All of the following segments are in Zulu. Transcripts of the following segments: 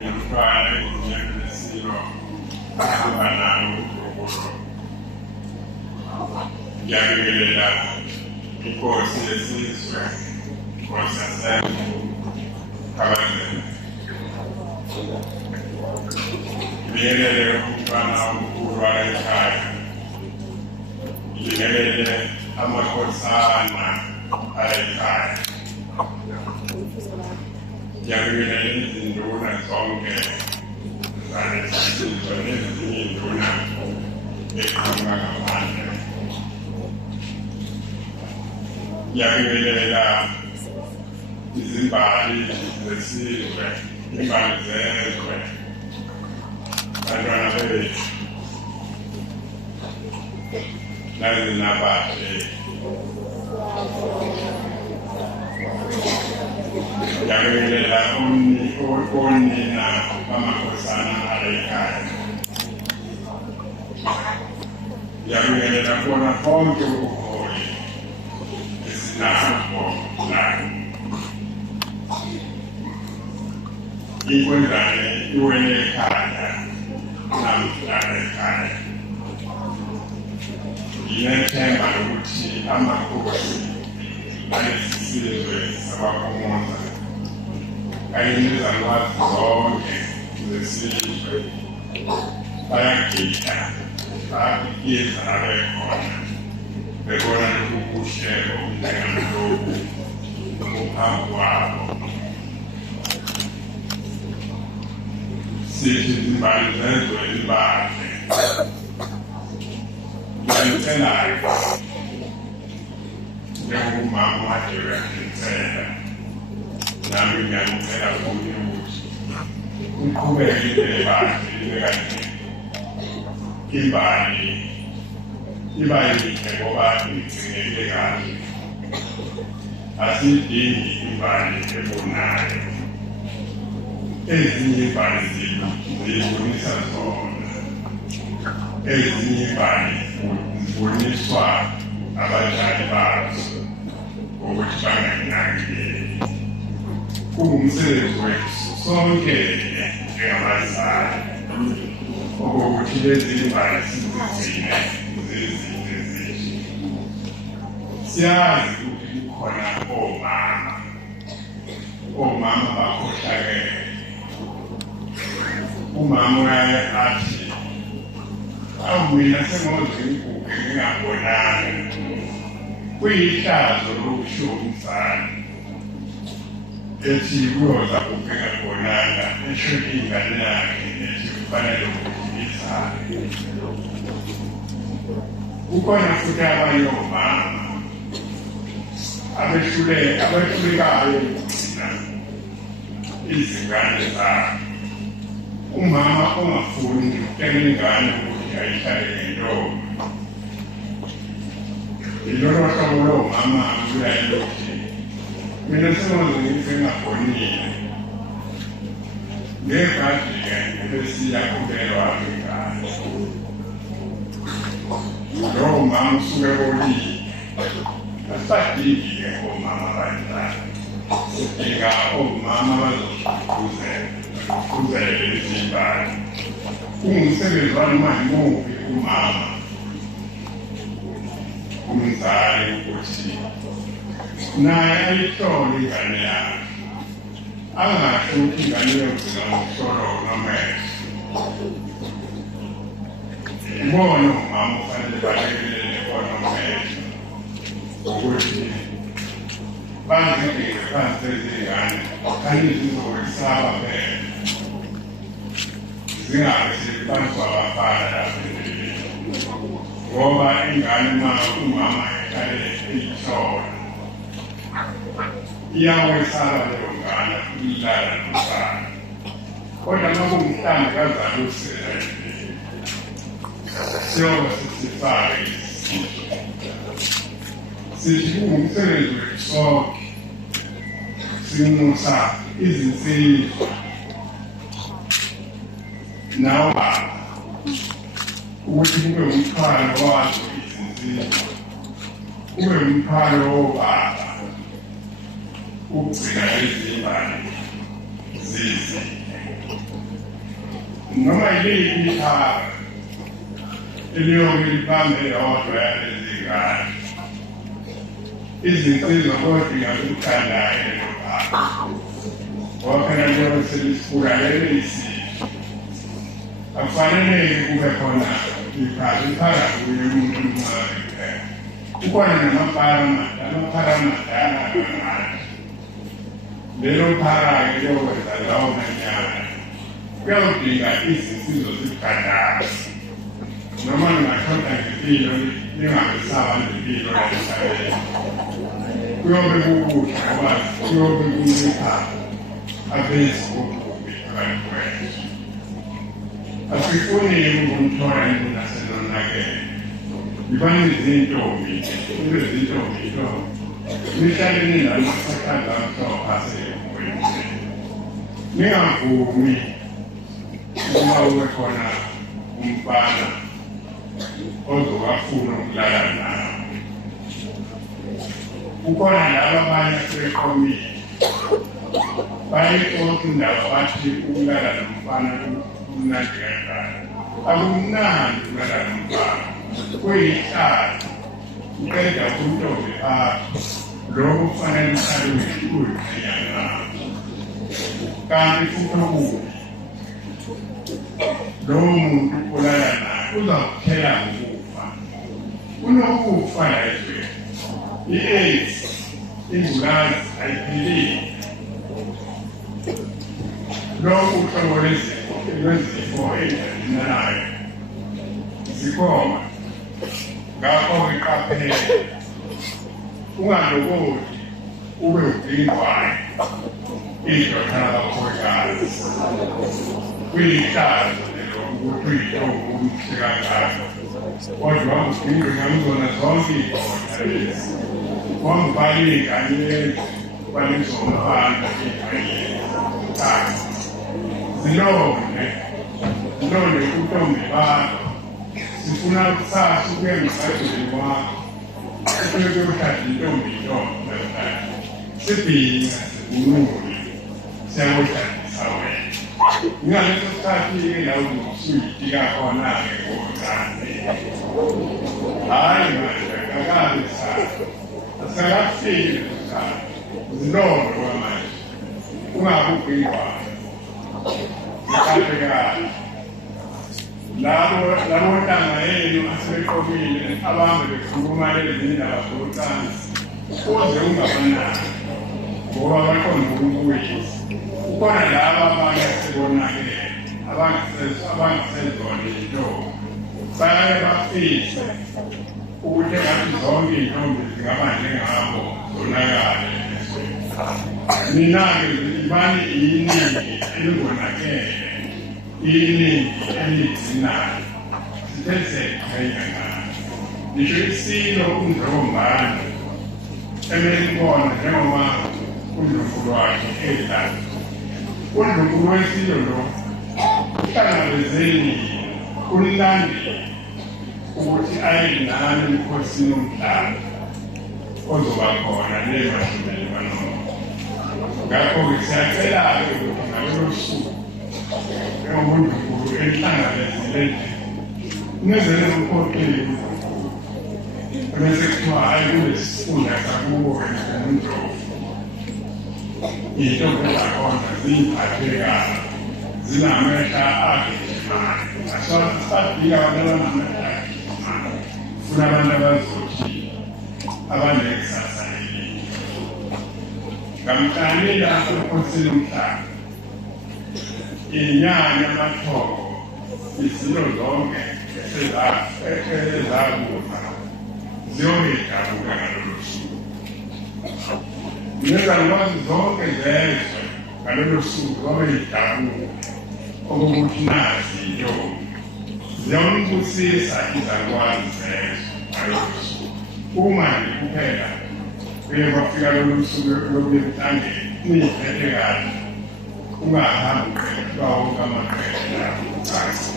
Mfana izinyamezelo ahamba nawo uGogoro. Ngiyabingelela inkosi yesizwe, inkosi yaseKabazela. Ngibingelele umntwana omkhulu walayikhaya. Ngibingelele amakhosana alayikhaya. Ngiyabingelela izinduna zonke zalesizwe nezinye induna eqhamuka ngaphandle. Ngiyabingelela izimbali zesizwe, imbali zezwe, bantwana bethu nazinabadle. Ngiyabingelela onina bamakhosana alayikhaya. Ngiyabingelela kona konke ubuholi esinabo la. Inkonjane iwele ekhaya namhlanje ekhaya. Ngiyethemba ukuthi amakhosi alesizwe sabakhumuza kanye nezalwazi zonke zesizwe bayagida, bayabikiza abekhona bebona lokukuhle okunjengalokhu uphambi kwabo. Sithi izimbali zezwe libahle. Ngiyalitshelayo njengomama waDewe yakhethela, nami ngiyamcela kuye ukuthi uqhubeke impilo bakhe ibe kahle. Imbali iba yihle ngoba igcineke kahle. Asidingi imbali ebonayo. Ezinye imbali zibonisa zona. Ezinye imbali ziboniswa abadlali bazo ukuthi bangakunakekeli. Kuwumsebenzi wethu sonke njengabazali okokuthi lezi mbali sizigcine zizinto ezinhle. Siyazi ukuthi kukhona omama bakhohlakele. Umama uyaye athi, mina sengozwe inkukhu ngingabonanga. Kuyihlazo lokusho umzali ethi kuyoza kuphi engabonanga, esho ingane yakhe ethi kufanele ukuthi izale. Kukhona futhi abanye omama abehlulekayo ukugcina izingane zabo. Umama ongafuni ukutshela ingane ukuthi ayihlale ngentombi. Ilolo hlobo lomama uyaye uthi, mina sengozwe ngithi ngingabonile. Ngekhathi-ke ebesiya kumpelo wami ingane. Lowo mama usuke ebolile. Asadingi-ke omama abanjalo. Sidinga omama abazogqugquzela lezi mbali. Kungumsebenzi wanoma yimuphi umama, umzali, ukuthi naye ayihlole ingane yakhe. Angasho ukuthi ingane yogcina ngokuhlolwa unomehlo. Ibona umama ufanele balekelele konomehlo ukuthi bangizigcine phansi ezingane kanye zizokwesaba phela. Zingabe ziphansi kwabafana lapha endleleni. Ngoba ingane umama ehlale eyihlola, iyawesaba leyo ngane ilala nomsana. Kodwa uma kuwumhlambi kazali usela endleleni, siyobe sisifake isizwe. Sithi kungumsebenzi wethu sonke simusa izinsizwa nawo baba ukuthi kube umthwalo wazo izinsizwa, kube umthwalo wobaba ukugcina lezi mbali zizi noma yiliphi ikhaya eliyobe libambele odwa yalezingane izinsiza kodinga ukuthandayo lokho waphela njengoba selisifuralele isifo akufaneleke kube khona iphakathi kuye umuntu omncane kuphela kukhona namapharamandala kancane lelo phara-ke liyokwenza lawo manyana kuyawudinga izinsizo zikhathaza noma lingashoda ngempilo lingabisaba nempilo emhlabeni kuyobe kukudla kwazi kuyobe kuyiphapha abezi kokubi phakathi kwethu asifuni ukumthola umuntu asenonakele yibani izintombi kube zintombi nihlale ninalamasakhala amhlophe asemoyeni ningavumi uma ube khona umfana ozokafuna ukulala nawo kukhona laba abanye asebeqomile bayixoxa indaba bathi ukulala nomfana kumnandi kanjani akumnandi ukulala nomfana kuyihlala uqeda kuntombi apho lokho kufanele uhlale uyithenya kanti futhi okubi lowo muntu olala naye uzakuphela ngokufa kunokufa la ezweni i-AIDS ingculazi ayiphilile lokhu uhlobo lwezifo ey'naninayo zikhona ngakho-ke qaphele ungalokoti ube udingwayo idodana lakhokazi kuyihlazo lelo ukuthi uyintombi umuhle kangaka kodwa wangudinga ngamzona zonke iy'doda lezi wangibhalika nyezi balezomfana zilonde kuntombi bakho sifuna kusasa ukuya ngisajeni wakho ufike ushada intombi sibhinga sivunule siyakushadisa wena ngaleso sikhathi-ke lawo usuyidika khona-ke ngoncane hhayi manje akakabi sasa asikakafiki leso sikhathi zilondo kwamanje ungabi ubhingwayo zikhathekayo labo ntanga yenu asebeqomile abahambe bekhuluma lezi ndaba zocansi uze ungabanaki ngoba baqonda ukubuyisa kukhona laba abanye asebonakele abangasezona iy'ntombi bayake bafise ukuthi engathi zonke iy'ntombi zingaba njengabo zonakale mina-ke ibani iyiningi elingonakele iningi eliyigcinayo sithe-seqhenya ngalo ngisho isilo umdlombane emelibona njengoba undlunkulu wakhe edlala undlunkulu wesilo lo uhlangabezeni kulilandile ukuthi aye nani emkhosini womhlaba ozoba khona lemahlumelemanoma ngakho-ke siyacela-ke ukuthi ngalolo suku njengobundlunkulu elihlangabezile umezele umkhokheli bese kuthiwa hayi kulesifunda sakubo ngendlovu iy'ntombi zakhona ziyiphathekayo zinamehla agijimane asadika abantu abanamehla agijimane funa abantu abazothile abanekusasa elihle ngamhlanela emkhosini womhlaba inyanya amathongo izilo zonke ezakufa ziyoyidabuka ngalolo suku nezalukwazi zonke zezwe ngalolo suku zobeyidabuka okokuthi nazi iy'ntombi ziyombusisa izalukwazi zezwe ngalolo suku uma nje kuphela kuye kwafika lolo suku lokuye emhlangeni niyiphethe kahle ungahambi uqedwa wonke amaqedwe lapho ucansi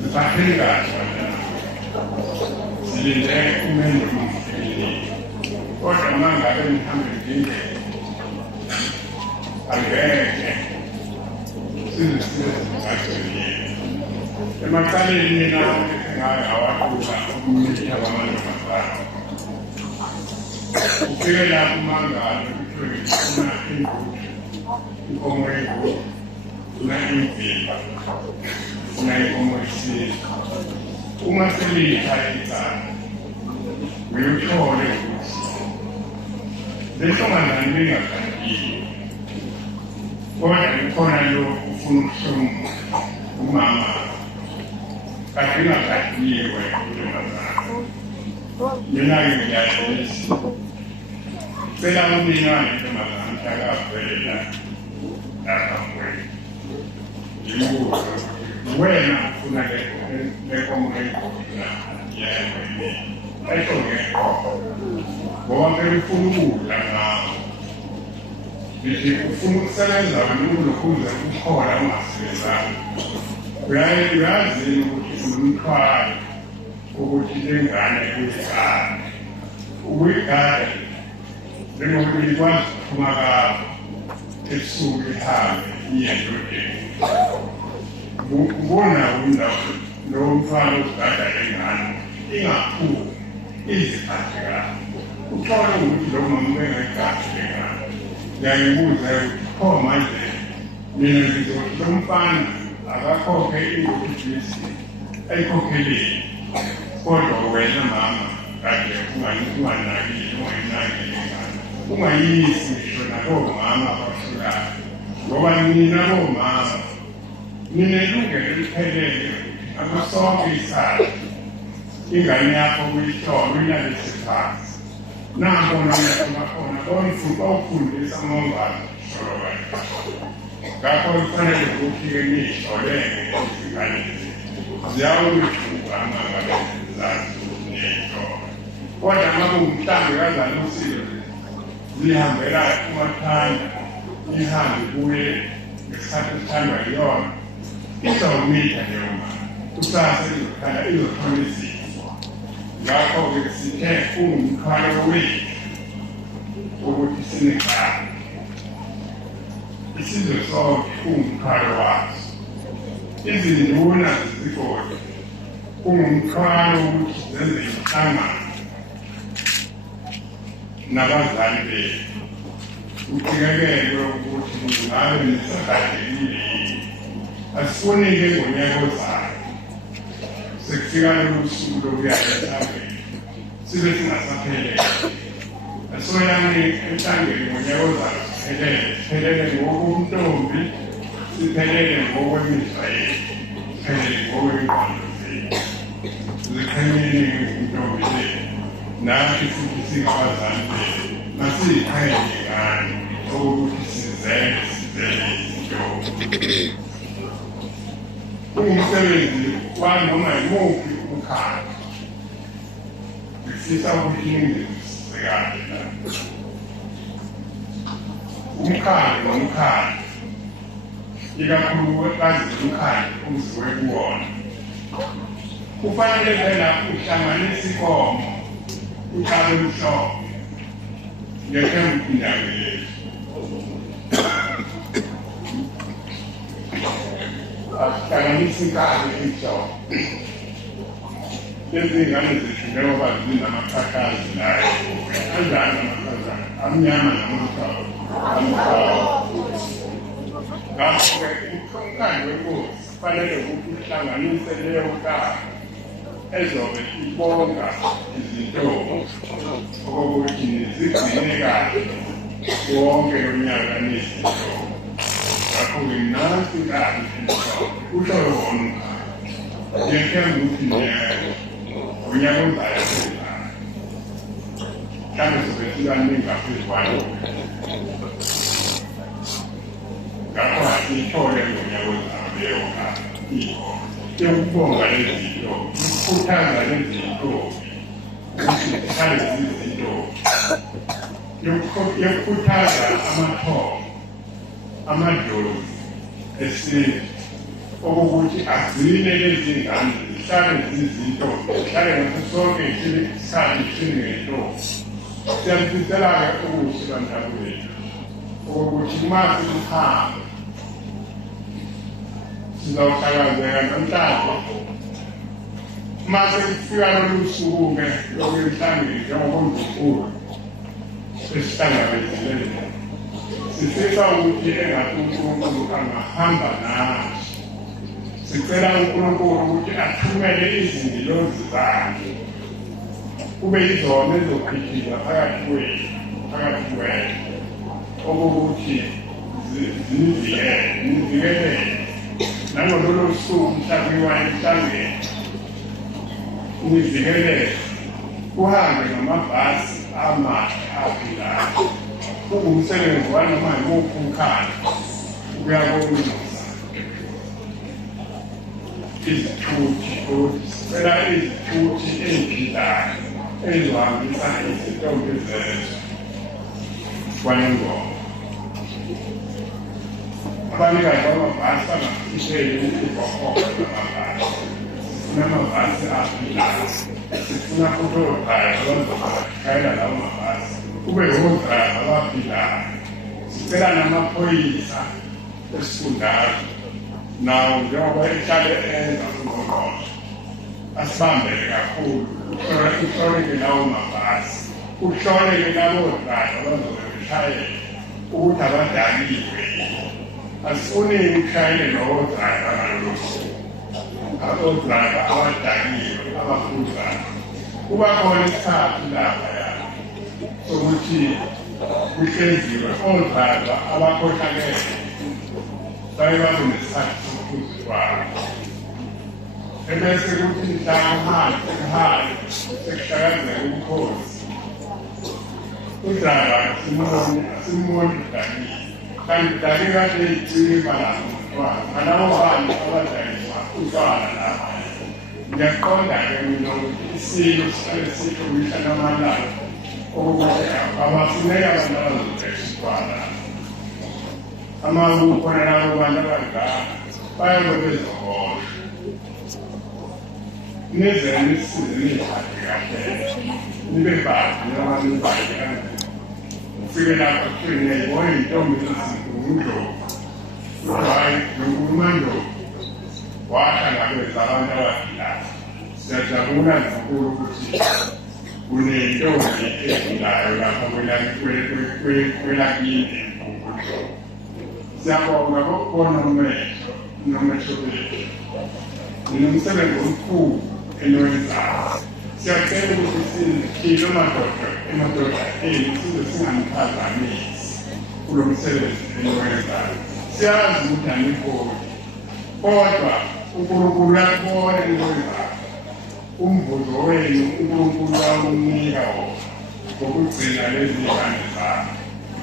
ziphatheni kahle badala zilinde umendo omfikile kodwa uma ngabe nihambe ndindlela angeke sizigcinile. Emaqaleni mina ngayo awakhula umnike wamantombazane. Ufike lapho umangalo kuthiwe ngifuna ingubo, inkomo yengubo, ufuna imvimba, ufuna inkomo yesizwe. Uma seliyitha icala, uyuthole ukuthi lentombazane bengakhandiwe, kodwa kukhona lo ufuna ukuhlomula umama kanti ingakhandiwe intombazane. Mina-ke ngiyadlulisa cela umnina wanentombazane akavela lapha kuwena ngimbuze wena ufuna lenkomo eyigula yayini ayisho ngekho ngoba phela ufuna ukudla ngawo ngithi ufuna ukusebenza nokuze ukhola ungasebenzanga uyazini ukuthi unomthwalo ukuthi lengane kuyigada ukuyigada njengoba ikwazi ukuphuma kapho ebusuku ihambe iye endodeni ubona lowo mfana ugada lengane ingaphumi iziphathe kahle uthole ukuthi lo mama ubengayigadi lengane ngiyayibuza ukuthi pho manje mina ngizothi lo mfana akakhokhe ingobhisi ayikhokhelile kodwa wena mama kade unganakile ungayisi ngisho naloo mama abafikayo ngoba nina bomama ninelungelo eliphelele amasonke isala ingane yakho kuyihlolo ilalise phansi nanko namakhona konfuthi awufundisa amangalo sholokane ngakho kufanele ukuthi-ke niyihloleke izingane ziyawuyithuka amangalo kodwa ngabe umhlambi kazanosiyo zihambela umathanda ihambe kuye ngesikhathi esithandwa yiyona izawumitha leyo mali kusasa izokhala izothola izifo ngakho-ke sithe ungumthwalo wethu ukuthi sinegane isizwe sonke ungumthwalo waso izinduna zezigodi ungumthwalo ukuthi zenze inhlangano nabazali bethu uqikelelwe ukuthi ngabe nisagadekile yini asifuni-ke ngonyaka ozayo sekufika lolu suku lokuya ethangeni sibe singasaphelele asoyani ethangeni ngonyaka ozayo siphelele ngokuntombi siphelele ngokwemizwa yethu siphelele ngokwengqondo zethu ziqhenyeni intombi zethu nathi futhi singabazali bethu masiyiqhenye ngani ukuthi sizele izintombi umsebenzi wanoma yimuphi umkhakha ngifisa ukuthi ningizisekahle la umkhakha nomkhakha ikakhulukazi umkhakha umziwe kuwona kufanele phela uhlanganise ikomo uqale umhlobo ngethemba indawo yethu ahlanganise inkalo emhlobo lezi ngane zethu njengoba zinamaqhaqhazi nayo kanjani amakhazana amnyama namhlophe ngakho-ke umkhankano wenkosi kufanele ukuthi uhlanganise leyo nkalo ezobe ibonga izintombi okokuthi nizigcine kahle wonke lonyaka nezintombi ngakho-ke nansi kahle usho wona umkhaya ngiyethemba ukuthi unyaka ozayo sezana mhlawumbe sobe sikaningi ngaphezu kwalo ngakho asiyithole ngonyaka ozayo leyo nkalo ikho yokubonga lezinto ukukhuthaza lezinto ukuthi zihlale zizinto yokukhuthaza amathomo amadlozi esizwe okokuthi agcine lezi ngane zihlale zizinto zihlale ngaso sonke isikhathi singentombi siyamfisela-ke ukuthi bantakwethu okokuthi uma sikuhamba sizawuhlakazeka namhlanje mase kufika lolu suku-ke lokuyihlangene njengoba umkhulu esihlangabezile sifisa ukuthi engathi uNkulunkulu angahamba nathi. Sicela uNkulunkulu ukuthi athumele izingilosi zakhe kube yizona ezophikisa phakathi kwethu okokuthi zivikele nangololo suku mhlabiwa emhlangeni nivikele kuhambe ngamabhasi amahle aphilayo. Kungumsebenzi wanoma yimuphi umkhakha uyabonisa izithuthi futhi sicela izithuthi eziphilayo ezizohambisa izintombi zethu kwanengoma. Abanikazi bamabhasi bangafihleli ukubhokoza amabhasi. Sifuna amabhasi aphilayo. Sifuna futhi odrayiva abazobashayela lawo mabhasi kube odrayiva abaphilayo. Sicela namaphoyisa esifundazwe nawo njengoba ehlale enza ungqongqoshe asibambele kakhulu uhloleke lawo mabhasi, uhloleke labo drayiva abazobe beshayela ukuthi abadaliwe. Asifuni ukushayela lowo drayiva ngalokhu odrayiva abadaliwe abafundayo. Kuba khona isikhathi lapha sokuthi kuhleziwe odrayiva abakhohlakele baye babe nesikhathi sokuphuzwa ebese kuthi mhlawumbe sekuhlakazeka umkhosi udrayiva simboni udalile kanti udalile kade eyicima lapho mntwana ngalabo bantu abadalisa utshwala lapha. Ngiyaqonda-ke mina ukuthi isiko sihlale sihle mihla namalanga okokuthi abafuneki abantu abazodayisa utshwala. Amakukhona labo bantu abadala bayabe bezohola nizeni isize niyithathe kahle nibe bazi noma nibhale kanzima. Ufike lapha kuthiwe ngiyayibona iy'ntombi ezingundlovu hayi nonkulumandlovu wahlangabeza abantu abaphilayo. Siyajabula kakhulu ukuthi kunentombi ephilayo lapha kwelakini ungundlovu. Siyabonga kokubona nomehlo bethu. Ninomsebenzi omkhulu enowenzayo. Siyacela ukuthi sikhile emadoda enu size singaniphazamisi kulo msebenzi enowenzayo. Siyazi ukuthi anikhoni kodwa uNkulunkulu uyakubona enowenzayo. Umvuzo wenu uNkulunkulu wawunika wona ngokugcina lezi ngane zakhe.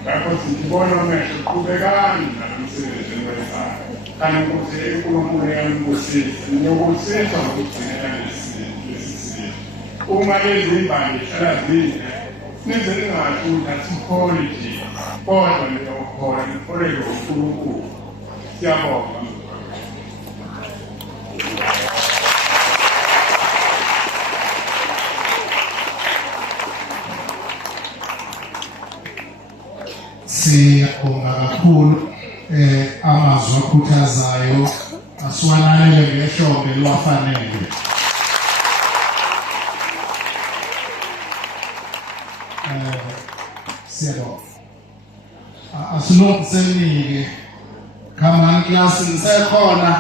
Ngakho sibona umehlo uqhubekani nalo msebenzi enowenzayo. Kanti ukuthi uNkulunkulu uyambusisa niyobusiswa ngokugcinela lesi simo. Uma lezi mbali hlala zinde nize ningasho ukuthi asikholi nje kodwa niyokhola niholele uNkulunkulu. Siyabonga. Siyabonga kakhulu amazwi akhuthazayo asiwalalele ngehlombe lwafanele. Siyabonga. Asilungisenike kama klasi nisekhona